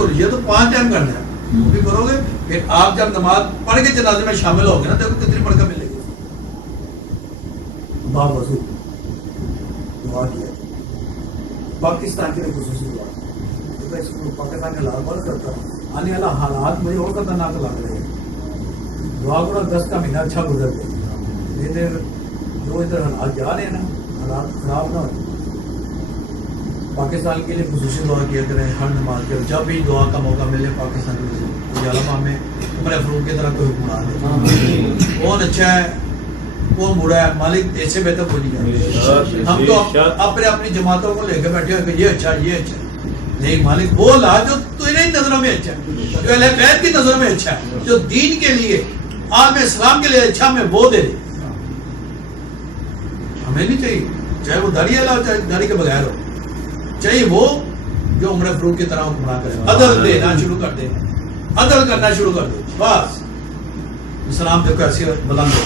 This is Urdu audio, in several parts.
بالکل یہ تو 5 ٹائم کرنا ہے وہ بھی کرو گے. پھر آپ جب نماز پڑھ کے جنازے میں شامل ہو گے نا دیکھو کتنی برکت ملے گی. باوضو دعا کیا پاکستان کے لیے خصوصی دعا. پاکستان کے حالات بہت کرتا ہوں آنے والا حالات مجھے اور خطرناک لگ رہے ہیں. دعا کرو 10 کا مہینہ اچھا گزر گئے لیکن جو ادھر حالات جا رہے ہیں نا حالات خراب نہ ہو. پاکستان کے لیے خصوصی دعا کیا کریں ہر نماز کے جب بھی دعا کا موقع ملے. پاکستان کے عالمہ میں عمر فاروق کی طرح کوئی حکمران دے کون اچھا ہے کون برا ہے مالک ایسے بہتر کوئی نہیں جانتے. ہم تو اپنی جماعتوں کو لے کے بیٹھے ہوئے کہ یہ اچھا یہ اچھا نہیں. مالک وہ لا جو تیری نظروں میں اچھا ہے جو اہل بیت کی نظروں میں اچھا ہے جو دین کے لیے عالم اسلام کے لیے اچھا ہمیں وہ دے دے. ہمیں نہیں چاہیے چاہے وہ داڑھی والا ہو چاہے داڑھی کے بغیر ہو. چاہیے وہ جو عمر فاروق کی طرح حکمران کرے عدل دینا شروع کر دے عدل کرنا شروع کر دے. بس اسلام دیکھو ایسی بلند ہو.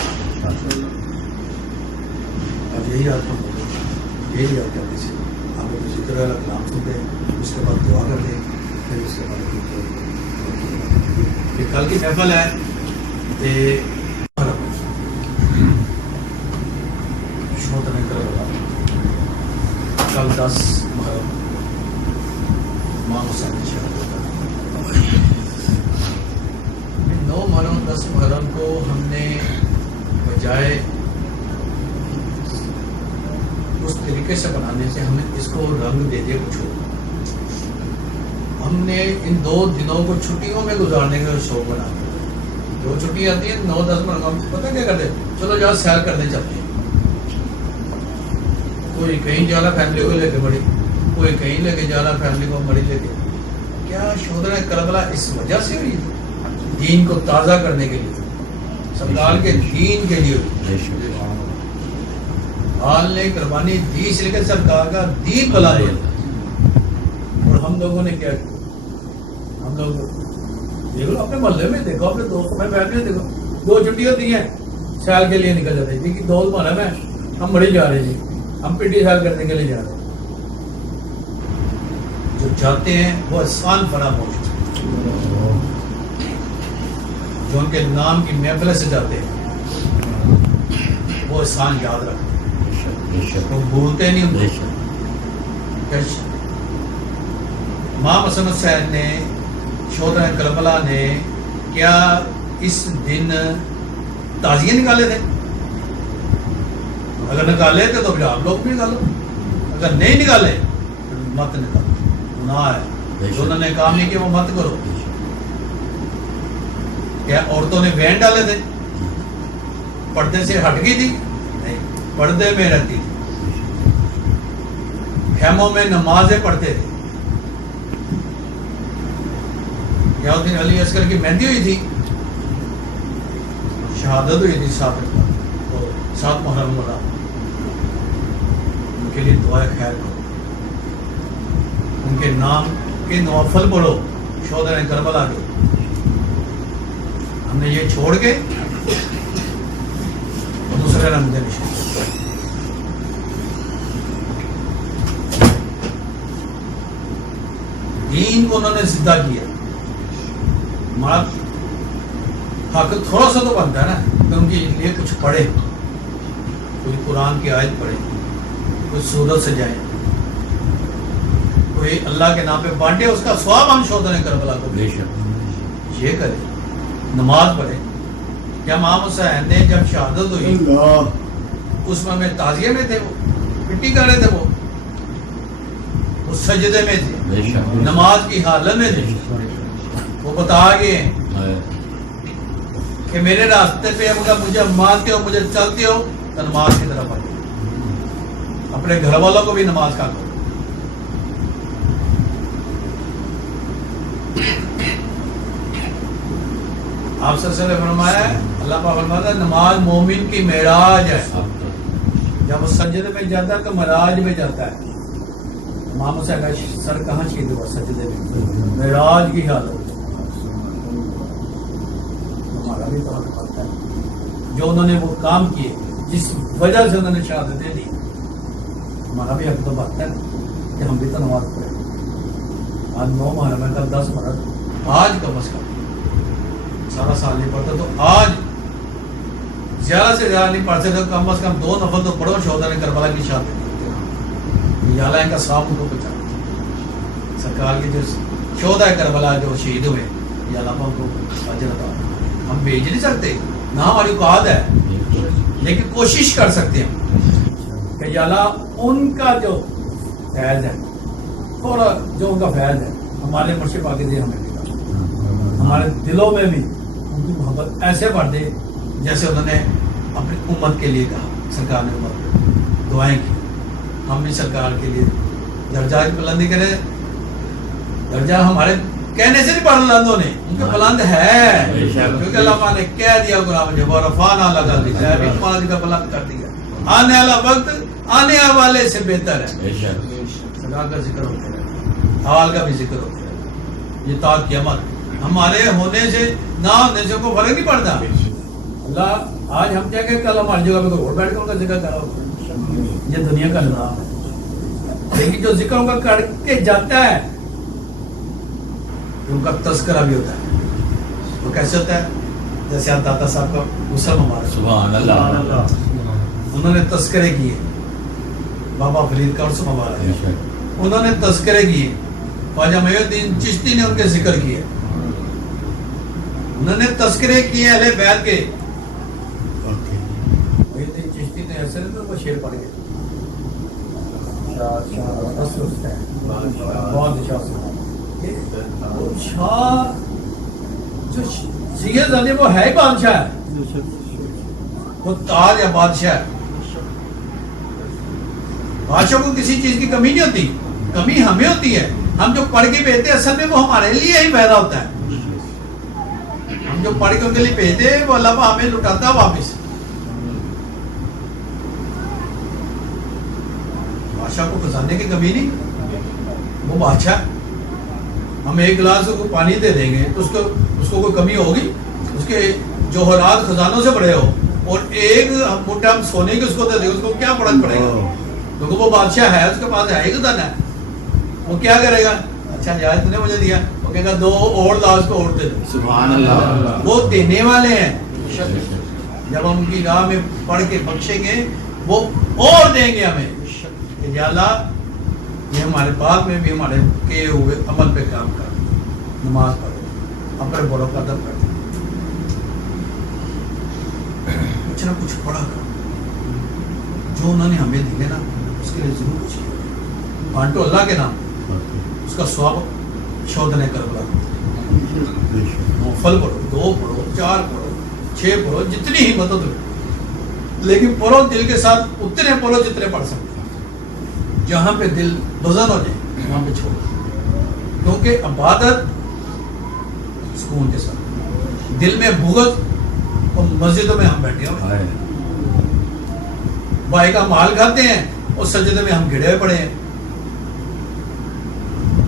اب یہی آپ یہی آپ کرتے سے آپ کو اسی طرح کلام سنتے ہیں اس کے بعد دعا کرتے ہیں پھر اس کے بعد یہ کل کی محفل ہے کل 10 محرم امام حسین کی شہادت. 9 محرم 10 محرم کو ہم نے بجائے اس طریقے سے بنانے سے ہم نے اس کو رنگ دے دیا کچھ. ہم نے ان 2 دنوں کو چھٹیوں میں گزارنے کا شوق بنا دیا. جو چھٹی آتی ہے 9-10 محرم پتہ کیا کرتے چلو جاؤ سیر کرنے چلتے ہیں. کوئی کہیں جا رہا فیملی کو لے کے بڑی کوئی کہیں لے کے جا رہا فیملی کو بڑی لے کے. کیا شہدائے کربلا اس وجہ سے ہوئی دین کو تازہ کرنے کے لیے سرکار کے دین کے لیے ہوئی. حال نے قربانی دی اس لیے سرکار کا دین بلا دیا. اور ہم لوگوں نے کیا کیا ہم لوگ دیکھ لو اپنے محلے میں دیکھو اپنے دوستوں میں بیٹھ کے دیکھو 2 چھٹیاں دی ہیں سیال کے لیے نکل جاتے ہیں کہ 2 محرم ہے ہم بڑی جا رہے ہیں ہم پٹی سیال کرنے کے لیے جا رہے ہیں. جو چاہتے ہیں وہ احسان فراموش جو ان کے نام کی محفلیں سے جاتے ہیں وہ احسان یاد رکھتے وہ بھولتے نہیں ہوں. امام حسن حسین نے شہدائے کربلا نے کیا اس دن تعزیے نکالے تھے؟ اگر نکالے تھے تو پھر آپ لوگ بھی نکالو. اگر نہیں نکالے تو مت نکالو. گناہ ہے جو انہوں نے کام نہیں کیا وہ مت کرو. کیا عورتوں نے وین ڈالے تھے پردے سے ہٹ گئی تھی؟ نہیں پردے میں رہتی تھی. خیموں میں نمازیں پڑھتے تھے. کیا اس دن علی اصغر کی مہندی ہوئی تھی شہادت ہوئی تھی 7 محرم والا. ان کے لیے دعائے خیر کرو ان کے نام کے نوافل پڑھو شہدائے کربلا کے. ہم نے یہ چھوڑ کے دوسرے رنگ دینے شروع دین کو انہوں نے زندہ کیا. ہمارا حق تھوڑا سا تو بنتا ہے نا کہ ان کے لیے کچھ پڑھے کوئی قرآن کی آیت پڑھے کوئی سورت سجائے کوئی اللہ کے نام پہ بانٹے اس کا ثواب ہم شہدائے کربلا کو یہ کرے. نماز پڑھے. کیا امام حسین نے جب شہادت ہوئی اس میں تعزیے میں تھے وہ مٹی کر رہے تھے وہ سجدے میں تھے نماز کی حالت میں تھے. وہ بتا گئے کہ میرے راستے پہ اگر مجھے مانتے ہو مجھے چلتے ہو تو نماز کی طرف آئے. اپنے گھر والوں کو بھی نماز کا کرو. آپ صلی اللہ علیہ وسلم نے فرمایا اللہ پاک فرماتا ہے نماز مومن کی معراج ہے. جب وہ سجدے میں جاتا ہے تو معراج میں جاتا ہے. امام حسین کا سر کہاں شہید ہوا؟ سجدے میں معراج کی حالت. ہمارا بھی تو حق پڑتا ہے جو انہوں نے وہ کام کیے جس وجہ سے انہوں نے شہادتیں دی. ہمارا بھی حق تو بنتا ہے کہ ہم بھی تو نماز پڑھیں. آج 9 ماہ میں کل 10 ماہ آج کم از کم سارا سال نہیں پڑھتا تو آج زیادہ سے زیادہ نہیں پڑھ سکتے، کم از کم 2 نفل تو پڑھو شہداء کربلا کی شان یا اللہ کا صاحب ان کو بچا سرکار کی جو شہداء کربلا جو شہید ہوئے یا اللہ ان کو اجر عطا، ہم بھیج نہیں سکتے نہ ہماری اوقات ہے، لیکن کوشش کر سکتے ہیں کہ یا اللہ ان کا جو فیض ہے تھوڑا جو ان کا فیض ہے ہمارے مرشد پاکی سے ہمیں ملا، ہمارے دلوں میں بھی ان کی محبت ایسے بڑھ دے جیسے انہوں نے اپنی امت کے لیے کہا، سرکار نے امت کو دعائیں کی، ہم بھی سرکار کے لیے درجات کی بلندی کریں، درجہ ہمارے کہنے سے نہیں بلندوں نے، ان کے بلند ہے کیونکہ اللہ پاک نے کہہ دیا قرآن میں ورفعنا لک ذکرک کا بلند کر دیا، آنے والا وقت آنے والے سے بہتر ہے، سرکار کا ذکر ہوتا ہے، حال کا بھی ذکر ہوتا ہے، یہ تا قیامت ہمارے ہونے سے نہ ہونے سے کو فرق نہیں پڑتا۔ اللہ آج ہم کیا کہ کل ہماری جگہ پہ کوئی اور بیٹھ کے ان کا ذکر کرا ہوگا، یہ دنیا کا نظام ہے، لیکن جو ذکر ان کا کر کے جاتا ہے ان کا تذکرہ بھی ہوتا ہے، وہ کیسے ہوتا ہے؟ جیسے آپ داتا صاحب کا غسل ہمارا سبحان اللہ، انہوں نے تذکرے کیے، بابا فرید کا عرص مبارک ہے، انہوں نے تذکرے کیے، خواجہ معین الدین چشتی نے ان کے ذکر کیے، انہوں نے تذکرے کیے اہل بیت کے، معین الدین چشتی نے ایسے نہیں وہ شعر پڑھ گئے، بہت شاہ جو سید زادے وہ ہے ہی بادشاہ ہے، وہ تاج ہے، بادشاہ ہے، بادشاہ کو کسی چیز کی کمی نہیں ہوتی، کمی ہمیں ہوتی ہے، ہم جو پڑھ کے بھیجتے ہیں اصل میں وہ ہمارے لیے ہی پیدا ہوتا ہے، ہم جو پڑھ کے ان کے لیے بھیجتے ہیں وہ اللہ پاک ہمیں لٹاتا ہے واپس۔ بادشاہ کو خزانے کی کمی نہیں، وہ بادشاہ، ہم ایک گلاس کو پانی دے دیں گے تو اس کو کوئی کمی ہوگی؟ اس کے جوہرات خزانوں سے بڑے ہو اور ایک موٹا ہم سونے کی اس کو دے دیں اس کو کیا فرق پڑے گا؟ کیونکہ وہ بادشاہ ہے، اس کے پاس ہے ہی خزانہ ہے، وہ کیا کرے گا؟ اچھا جائز نے مجھے دیا، وہ کہے گا 2 اور لا اس کو اور دے دو، سبحان اللہ، وہ دینے والے ہیں، جب ہم ان کی راہ میں پڑھ کے بخشیں گے وہ اور دیں گے ہمیں کہ یا اللہ یہ ہمارے بعد میں بھی ہمارے کیے ہوئے عمل پہ کام کر، نماز پڑھو، اپنے بڑوں کا ادب کر، کچھ نہ کچھ پڑھا کر، جو انہوں نے ہمیں دیے نا اس کے لیے ضرور کچھ کیا، بانٹو اللہ کے نام، اس کا ثواب شہداء کربلا، نوفل پڑھو، 2 پڑھو، 4 پڑھو، 6 پڑھو، جتنی ہمت ہو تمہیں، لیکن پڑھو دل کے ساتھ اتنے پڑھو جتنے پڑھ سکتے، جہاں پہ دل وزن ہو جائے وہاں پہ چھوڑو، کیونکہ عبادت سکون کے ساتھ، دل میں بغض، اور مسجدوں میں ہم بیٹھے ہوئے بھائی کا مال کھاتے ہیں اور سجدے میں ہم گھڑے ہوئے پڑے ہیں،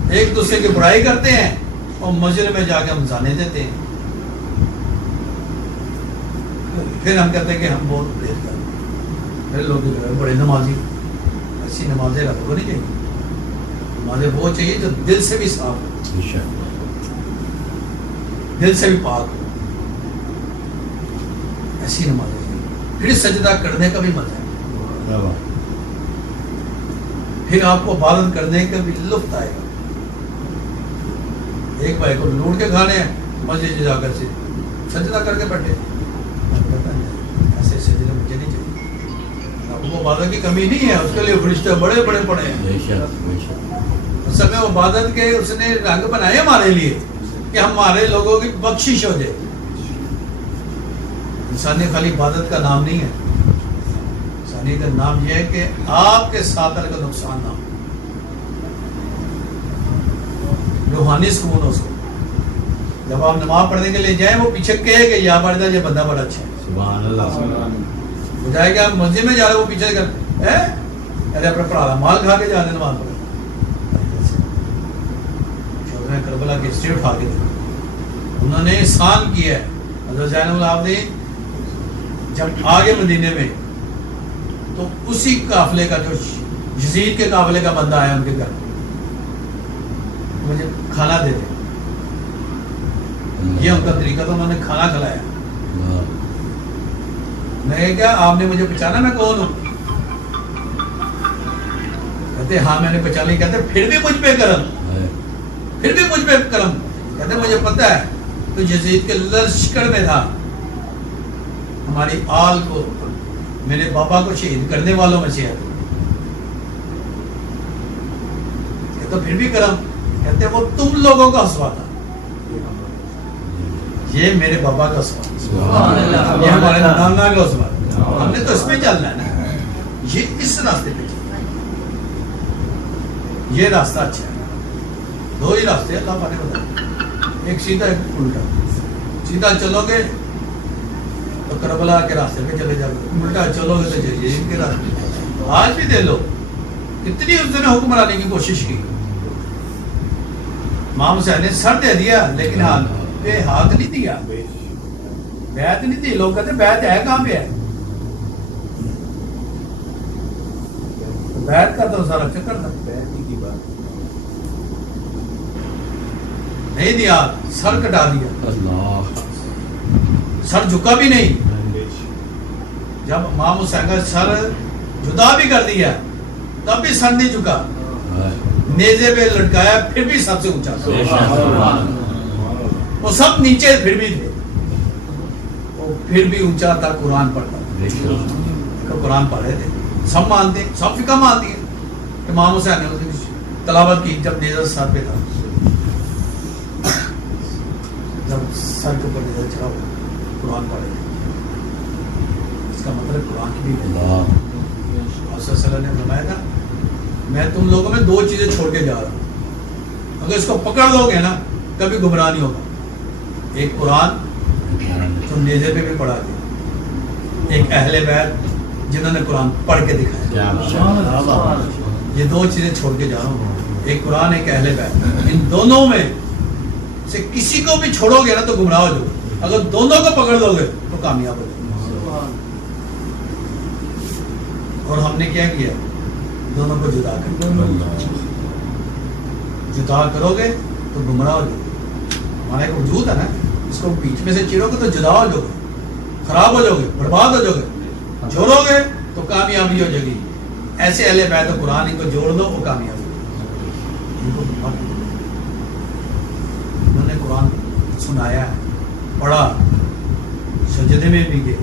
ایک دوسرے کی برائی کرتے ہیں اور مسجد میں جا کے ہم زانے دیتے ہیں، پھر ہم کہتے ہیں کہ ہم بہت پرہیز کرتے ہیں، پھر لوگ بڑے نمازی، ایسی نمازیں رب کو نہیں چاہیے، نمازیں وہ چاہیے جو دل سے بھی صاف ہو، دل سے بھی پاک ہو، ایسی نمازیں چاہیے، پھر سجدہ کرنے کا بھی مزہ ہے، پھر آپ کو عبادت کرنے کا بھی لطف آئے گا۔ ایک بھائی کو لوٹ کے کھانے ہیں مسجد جا کر سے سجدہ کر کے بیٹھے، ایسے سجدے مجھے نہیں چاہیے، آپ کو عبادت کی کمی نہیں ہے، اس کے لیے فرشتے بڑے بڑے پڑے ہیں، اصل میں عبادت کے اس نے رنگ بنائے ہمارے لیے کہ ہمارے لوگوں کی بخشش ہو جائے، انسانیت خالی عبادت کا نام نہیں ہے، انسانیت کا نام یہ ہے کہ آپ کے ساتھ کا نقصان نہ ہو، روحانی سکون ہو، اس کو جب آپ نماز پڑھنے کے لیے جائیں وہ پیچھے کہے کہ یا پڑھتا یہ بندہ بڑا اچھا ہے، سبحان اللہ، بجائے کہ آپ مسجد میں جا رہے وہ پیچھے کر ارے اپنا پڑھا مال کھا کے جا رہے نماز پڑھے، شہداء کربلا کی ہسٹری اٹھا کے انہوں نے احسان کیا ہے، حضرت زین العابدین جب آگے مدینے میں تو اسی قافلے کا جو یزید کے قافلے کا بندہ آیا ان کے گھر، مجھے کھانا دے دیں. یہ ان کا طریقہ تھا, انہوں نے کھانا کھلایا. میں نے کیا آپ نے مجھے پہچانا میں کون ہوں؟ کہتے ہاں میں نے پہچانا. کہتے پھر بھی مجھ پہ کرم, پھر بھی مجھ پہ کرم. کہتے مجھے پتہ ہے تو یزید کے لشکر میں تھا, ہماری آل کو, میرے بابا کو شہید کرنے والوں میں سے ہے. تو پھر بھی کرم. کہتے وہ تم لوگوں کا حسوا تھا, یہ میرے بابا کا حسوا, یہ ہمارے نانا کا حسوا. ہم نے تو اس میں چلنا ہے نا, یہ اس راستے پہ چلنا ہے. یہ راستہ اچھا ہے. دو ہی راستے اللہ پاک نے بتایا, ایک سیدھا ایک الٹا. سیدھا چلو گے تو کربلا کے راستے پہ چلے جاؤ گے, الٹا چلو گے تو یزید کے راستے پہ. آج بھی دے لو کتنی اس نے حکمرانی کی کوشش کی. امام حسین نے سر دے دیا لیکن ہاتھ نہیں دیا, بیعت نہیں دی. لوگ کہتے بیعت ہے کہاں پہ ہے؟ بیعت کا تو سارا چکر تھا, نہیں دیا, سر کٹا دیا, سر جھکا بھی نہیں. جب امام حسین کا سر جدا بھی کر دیا تب بھی سر نہیں جھکا, نیزے پہ لٹکایا پھر بھی سب سے اونچا تھا. وہ سب نیچے پھر بھی تھے, وہ پھر بھی اونچا تھا. قرآن پڑھتا تھا, قرآن پڑھے تھے, سب مانتے, سب فقہ مانتی ہے. امام حسین نے اس کی تلاوت کی جب نیزہ سر پہ تھا, جب سر کے اوپر نیزہ چڑھا ہوا قرآن پڑھے تھے. اس کا مطلب قرآن کی بھی اللہ صلی اللہ علیہ وسلم نے فرمایا تھا میں تم لوگوں میں دو چیزیں چھوڑ کے جا رہا ہوں, اگر اس کو پکڑ دو گے نا کبھی گمراہ نہیں ہوگا. ایک قرآن جو نیزے پہ بھی پڑھا گیا, ایک اہل بیت جنہوں نے قرآن پڑھ کے دکھایا. یہ دو چیزیں چھوڑ کے جا رہا ہوں, ایک قرآن ایک اہل بیت. ان دونوں میں سے کسی کو بھی چھوڑو گے نا تو گمراہ ہو جاؤ گے, اگر دونوں کو پکڑ دو گے تو کامیاب ہو جاؤ گے. اور ہم نے کیا کیا, دونوں کو جدا کر جدا کرو گے تو گمراہ ہو جاؤ گے. ہمارا ایک وجود ہے نا, اس کو بیچ میں سے چیرو گے تو جدا ہو جاؤ گے, خراب ہو جاؤ گے, برباد ہو جاؤ گے. جوڑو گے تو کامیابی ہو جائے گی. ایسے اہل بیت و قرآن ان کو جوڑ دو وہ کامیاب ہو. انہوں نے قرآن سنایا, پڑھا, سجدے میں بھی گئے,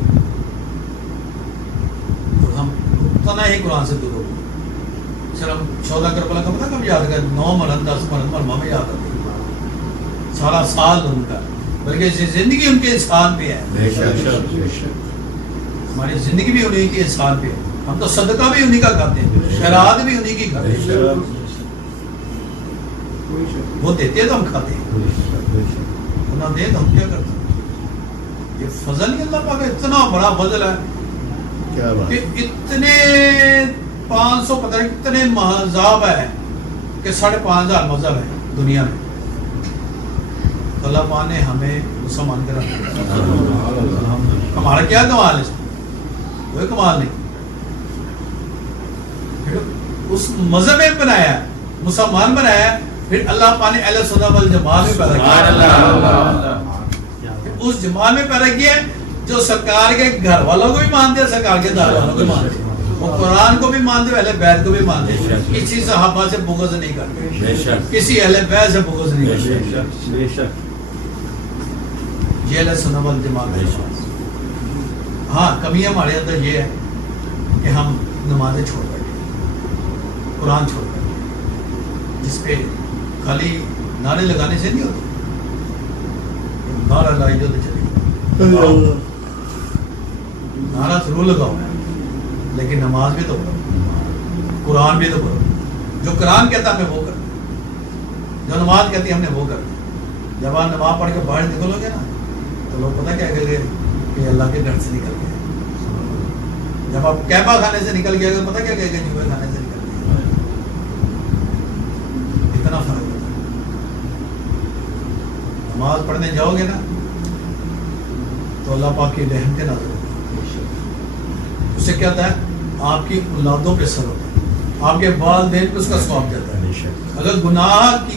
اور ہم اتنا ہی قرآن سے دور ہو گئے. سر ہم 14 کربلا کا پتہ کب یاد کریں, 9 مرن 10 مرن مرمہ میں یاد کرتے سارا سال ان کا, بلکہ زندگی ان کے انسان پہ ہے. ہماری زندگی بھی انہیں کی انسان پہ ہے. ہم تو صدقہ بھی انہیں کا کرتے ہیں, خیرات بھی انہیں کی کرتے ہیں. وہ دیتے ہیں تو ہم کھاتے ہیں, انہوں دے تو ہم کیا کرتے ہیں. یہ فضل ہی اللہ پاک اتنا بڑا فضل ہے کہ اتنے 500 پتہ نہیں کتنے مذہب ہے کہ 5500 مذہب ہے دنیا میں. اللہ پاک نے ہمیں مسلمان کر رکھا. ہمارا کیا کمال ہے, کوئی کمال نہیں. پھر اس مذہب میں بنایا, مسلمان بنایا, پھر اللہ پاک نے اہل سنت والجماعت میں پیدا کیا. اس جماعت میں پیدا کیا جو سرکار کے گھر والوں کو بھی مانتے ہیں, سرکار کے دار والوں کو بھی مانتے ہیں, وہ قرآن کو بھی مانتے, اہل بیت کو بھی مانتے ہیں. کسی صحابہ سے بغض نہیں کرتے, کسی اہل بیت سے بغض نہیں کرتے. یہ اہل سنت والجماعت ہے. ہاں کمی ہمارے اندر یہ ہے کہ ہم نمازیں چھوڑ بیٹھے, قرآن چھوڑ بیٹھے, جس پہ خالی نعرے لگانے سے نہیں ہوتے. نعرہ لائی جو تو چلے, نعرہ ضرور لگاؤ لیکن نماز بھی تو پڑھو, قرآن بھی تو پڑھو. جو قرآن کہتا ہے وہ کر, جو نماز کہتی ہے ہم نے وہ کر. جب آپ نماز پڑھ کے باہر نکلو گے نا تو لوگ پتہ کیا کہیں گے کہ اللہ کے گھر سے نکل گئے. جب آپ کعبہ خانے سے نکل گئے تو پتہ کیا کہیں گے, جوئے خانے سے نکل گئے. اتنا فرق ہوتا ہے. نماز پڑھنے جاؤ گے نا تو اللہ پاک کی رحمت نازل ہوتی ہے. اس سے کیا ہوتا ہے, آپ کی اولادوں پہ اثر ہوتا ہے, آپ کے والدین پہ اس کا ثواب جاتا ہے. اگر گناہ کی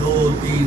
2 3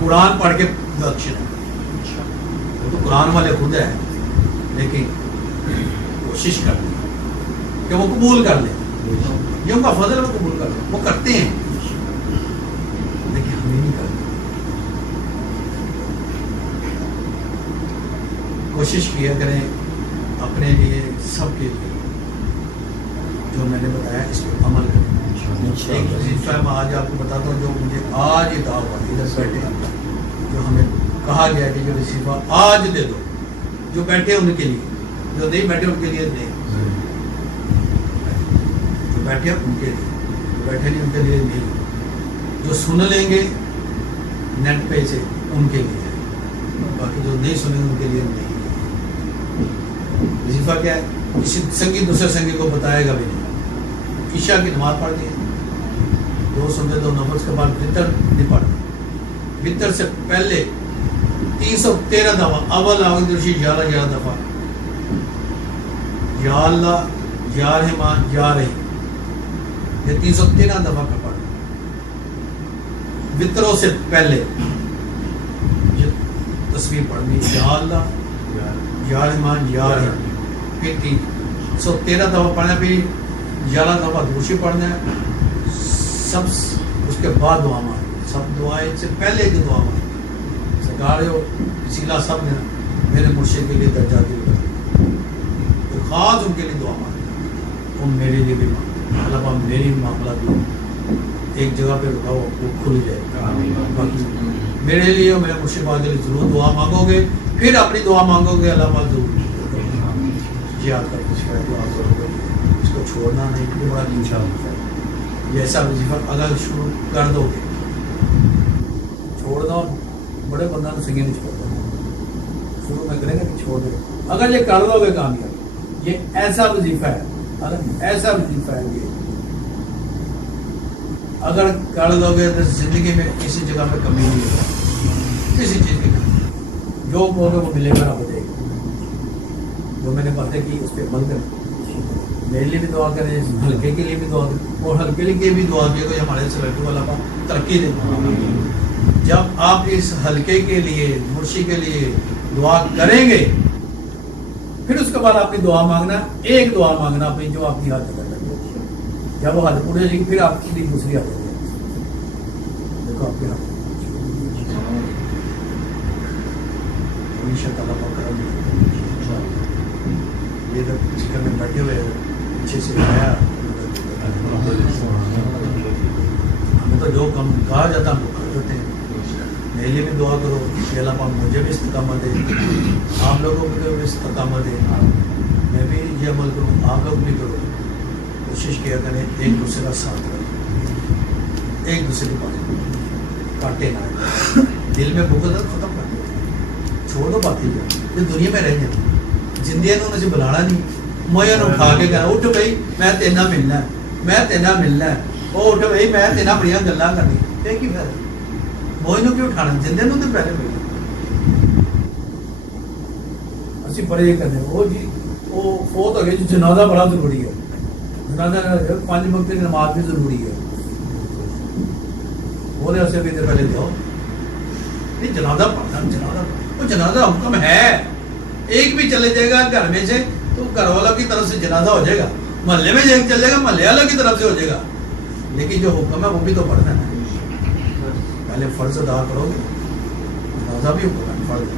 قرآن پڑھ کے بخشنا ہے. وہ تو قرآن والے خود ہے لیکن کوشش کر لیں کہ وہ قبول کر لیں. یہ ان کا فضل ہے, وہ قبول کر لیں. وہ کرتے ہیں لیکن ہمیں نہیں کرتے. کوشش کیا کریں اپنے لیے, سب کے لیے جو میں نے بتایا اس پہ عمل کریں. ایک وظیفہ میں آج آپ کو بتاتا ہوں جو مجھے آج یہ دعوت ادھر بیٹھے جو ہمیں کہا گیا کہ یہ وظیفہ آج دے دو. جو بیٹھے ان کے لیے, جو نہیں بیٹھے ان کے لیے نہیں, جو بیٹھے ان کے لیے, جو بیٹھے نہیں ان کے لیے نہیں, جو سن لیں گے نیٹ پہ سے ان کے لیے, باقی جو نہیں سنیں گے ان کے لیے نہیں. وظیفہ کیا ہے؟ کسی سنگی دوسرے سنگی کو بتائے گا بھی نہیں. عشاء کی نماز پڑھتے ہیں, 2 سنتے 2 نماز کے بعد وطر نہیں پڑھتے. وطر سے پہلے 313 دفعہ اول آخر درشی 11 دفعہ یا اللہ یا رحمان یا رحیم, یہ 313 دفعہ کا پڑھنا. وطروں سے پہلے یہ تصویر پڑھنی یا اللہ یا رحمان یا رحیم, پھر 313 دفعہ پڑھنا, پھر 11 دفعہ دوسری پڑھنا ہے. سب اس کے بعد دعا مانگیں, سب دعائیں سے پہلے کی دعا مانگیں. سرکار ہو وسیلہ سب نے میرے مرشد کے لیے درجہ دیا, تو خاص ان کے لیے دعا مانگیں. تم میرے لیے بھی مانگیں, اللہ پاک میری معاملہ بھی ایک جگہ پہ رکھاؤ وہ کھل جائے. باقی میرے لیے اور میرے مرشد پاک کے لیے ضرور دعا مانگو گے, پھر اپنی دعا مانگو گے اللہ پاک ضرور یاد کر کے دعا کرو گے. اس کو چھوڑنا نہیں, کہ بڑا انشاءاللہ یہ ایسا وظیفہ اگر شروع کر دو گے, چھوڑ دو, بڑے بندہ نے سنگے نہیں چھوڑ دو, شروع میں کرے گا کہ چھوڑ دو. اگر یہ کر دو گے کامیاب, یہ ایسا وظیفہ ہے, ایسا وظیفہ ہے یہ, اگر کر دو گے تو زندگی میں کسی جگہ پہ کمی نہیں ہوگی, کسی چیز کی کمی. جو بولے وہ ملے گا, رب دے گا. جو میں نے باتیں کی اس پہ عمل کریں. میرے لیے بھی دعا کریں, ہلکے کے لیے بھی دعا کریں, اور ہلکے لیے بھی دعا کی کہ ہمارے سلٹو والا کا ترقی دے. جب آپ اس ہلکے کے لیے, مرشی کے لیے دعا کریں گے, پھر اس کے بعد آپ کی دعا مانگنا, ایک دعا مانگنا اپنی جو آپ کی حد کر لگے. جب وہ حد پوری ہو جائے گی پھر آپ کی لیے دوسری حد ہو جائے گی. دیکھو آپ کے حد ہمیشہ تعالیٰ پاک کرم یہ تو ذکر میں بیٹھے ہوئے اچھے سے آیا. ہمیں تو جو کم کہا جاتا ہم کر دیتے ہیں. میرے لیے بھی دعا کرو کہ اللہ پاک مجھے بھی استقامت دے, آپ لوگوں کو بھی استقامت دے, میں بھی یہ عمل کروں, آپ لوگ بھی کرو. کوشش کیا کریں ایک دوسرے کا ساتھ کریں, ایک دوسرے کے پاس کاٹے نہ آئے. دل میں بغض ختم کر دو, چھوڑ دو باتیں. یہ دنیا میں رہ جائے زندگی نے انہیں سے بلانا نہیں. میں اٹھا کے کہنا اٹھ بھائی میں تینا ملنا ہے, میں تینا ملنا ہے, وہ اٹھ بھائی میں تینا بڑی گلا کرنی. یہ کی فائدہ, موئی کیوں اٹھانا, زندے نو تو پہلے ملنا. اسی بڑے کرنے وہ جی وہ فوت ہو گئے جی, جنازہ بڑا ضروری ہے. جنازہ 5 وقت کی نماز بھی ضروری ہے. بولے اسے بھی پہلے جاؤ نہیں, جنازہ پڑھنا, جنازہ وہ جنازہ حکم ہے. ایک بھی چلے جائے گا گھر میں سے تو گھر والوں کی طرف سے جنازہ ہو جائے گا, محلے میں ایک چلے گا محلے والوں کی طرف سے ہو جائے گا. لیکن جو حکم ہے وہ بھی تو پڑھنا ہے. پہلے فرض ادا کرو گے, جنازہ بھی حکم ہے, فرض ہے.